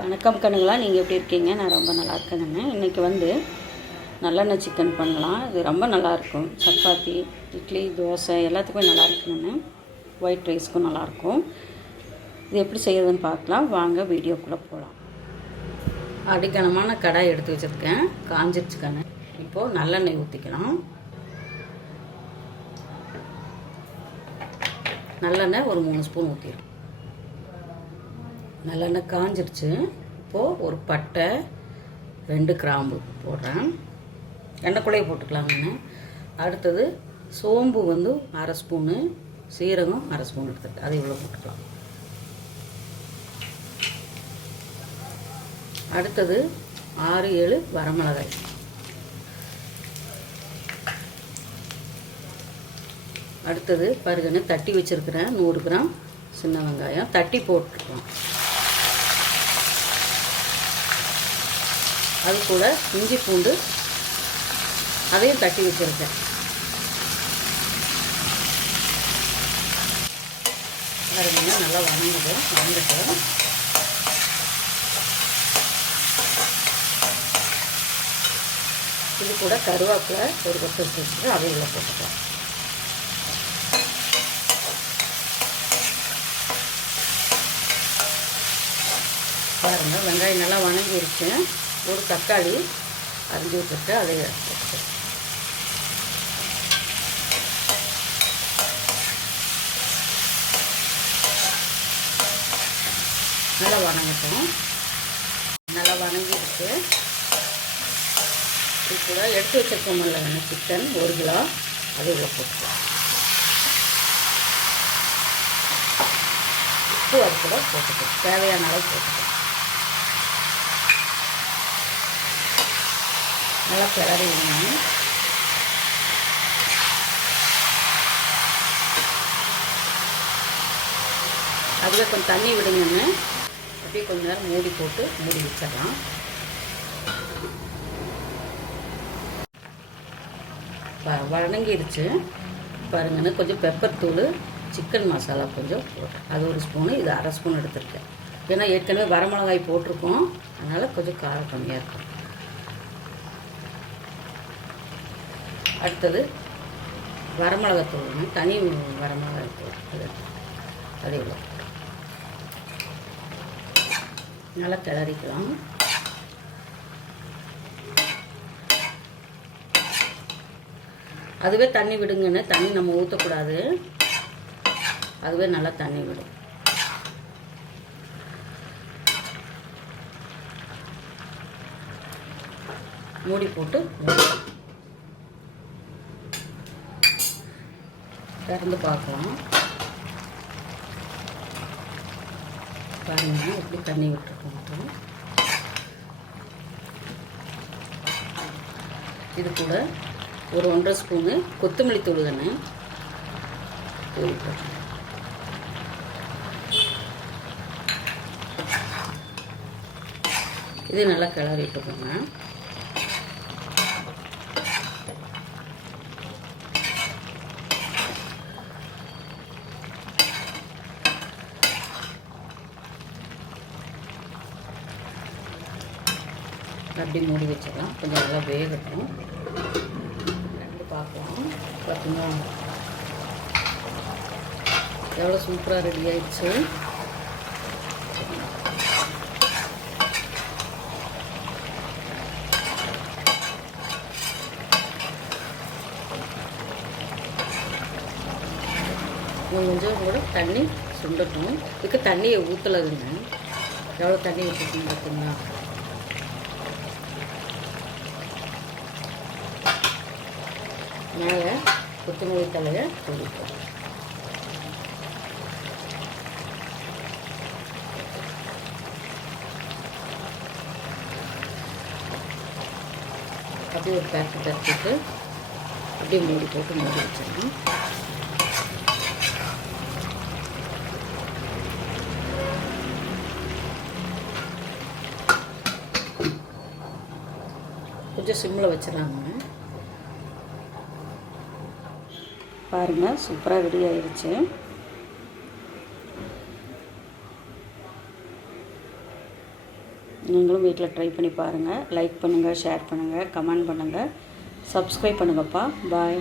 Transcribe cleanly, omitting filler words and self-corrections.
வணக்கம் கண்ணுங்களா, நீங்கள் எப்படி இருக்கீங்க? நான் ரொம்ப நல்லா இருக்கேங்கண்ணே. இன்றைக்கி நல்லெண்ணெய் சிக்கன் பண்ணலாம். இது ரொம்ப நல்லாயிருக்கும். சப்பாத்தி, இட்லி, தோசை எல்லாத்துக்குமே நல்லா இருக்குங்கண்ணே. ஒயிட் ரைஸ்க்கும் நல்லாயிருக்கும். இது எப்படி செய்யறதுன்னு பார்க்கலாம். வாங்க வீடியோக்குள்ளே போகலாம். அடிக்கனமான கடாய் எடுத்து வச்சுருக்கேன். காஞ்சிருச்சுக்கண்ணே. இப்போது நல்லெண்ணெய் ஊற்றிக்கலாம். நல்லெண்ணெய் ஒரு 3 ஸ்பூன் ஊற்றிடும். நல்லெண்ணெய் காஞ்சிருச்சு. இப்போது ஒரு பட்டை, 2 கிராம்பு போடுறேன். எண்ணெய்க்குள்ளேயே போட்டுக்கலாங்கண்ணே. அடுத்தது சோம்பு 1/2 ஸ்பூனு, சீரகம் 1/2 ஸ்பூன் எடுத்துருக்கு. அது இவ்வளோ போட்டுக்கலாம். அடுத்தது 6-7 வரமிளகாய். அடுத்தது பாருங்கன்னு தட்டி வச்சுருக்கிறேன் 100 கிராம் சின்ன வெங்காயம் தட்டி போட்டுருக்கோம். அது கூட இஞ்சி பூண்டு அதையும் தட்டி வச்சுருக்கேன். பாருங்க நல்லா வணங்கட்டும். இது கூட கருவேப்பிலை ஒரு கொத்து வச்சுட்டு அதை உள்ள போட்டுக்கலாம். பாருங்கள் வெங்காயம் நல்லா வணங்கிருச்சு. ஒரு தக்காளி அரிஞ்சு வச்சுட்டு அதை போட்டு நல்லா வணங்கட்டும். நல்லா வணங்கிருக்கு. இது கூட எடுத்து வச்சிருக்கோம்ல சிக்கன் 1 கிலோ அது உள்ள போட்டுக்கலாம். உப்பு அது கூட போட்டுக்கலாம். தேவையான அளவு போட்டுக்கலாம். நல்லா கிளறி விடணும். அதில் கொஞ்சம் தண்ணி விடுங்கன்னு அப்படியே கொஞ்ச நேரம் மூடி போட்டு மூடி வச்சிடலாம். வணங்கிடுச்சு பாருங்கன்னு. கொஞ்சம் பெப்பர் தூள், சிக்கன் மசாலா கொஞ்சம் போட்டு அது 1 ஸ்பூனு, இது 1/2 ஸ்பூன் எடுத்துருக்கேன். ஏன்னா ஏற்கனவே வரமிளகாய் போட்டிருக்கோம், அதனால் கொஞ்சம் காரம் கம்மியாக இருக்கும். அடுத்தது வரமிளகாத்தூள், தனி வரமிளகாய்த்தூள் அது இவ்வளோ நல்லா கிளறிக்கலாம். அதுவே தண்ணி விடுங்கன்னு. தண்ணி நம்ம ஊற்றக்கூடாது. அதுவே நல்லா தண்ணி விடும். மூடி போட்டு திறந்து பார்க்கலாம். பாருங்க எப்படி தண்ணி விட்டுருக்கோம். இது கூட ஒரு 1.5 ஸ்பூனு கொத்தமல்லி தூள் தானே தூள் போட்டு இது நல்லா கிளறிட்டு போங்க. அப்படி மூடி வச்சிடலாம். கொஞ்சம் நல்லா வேகட்டும். பார்க்கலாம். பார்த்தீங்கன்னா எவ்வளோ சூப்பராக ரெடி ஆயிடுச்சு. கொஞ்சம் கூட தண்ணி சுண்டட்டும். இதுக்கு தண்ணியை ஊற்றலதுங்க. எவ்வளோ தண்ணி ஊற்றிருக்கீங்க பார்த்தீங்கன்னா. மேலே கொத்தமல்லி தலையை தூவிப்போம். அப்படியே ஒரு பேக்கெட் தட்டிட்டு அப்படியே மூடி போட்டு மூடி வச்சிடணும். கொஞ்சம் சிம்மில் வச்சிடலாங்க. பாருங்கள் சூப்பராக ரெடி ஆயிடுச்சு. நீங்களும் வீட்டில் ட்ரை பண்ணி பாருங்கள். லைக் பண்ணுங்கள், ஷேர் பண்ணுங்கள், கமெண்ட் பண்ணுங்கள், சப்ஸ்கிரைப் பண்ணுங்கப்பா. பாய்.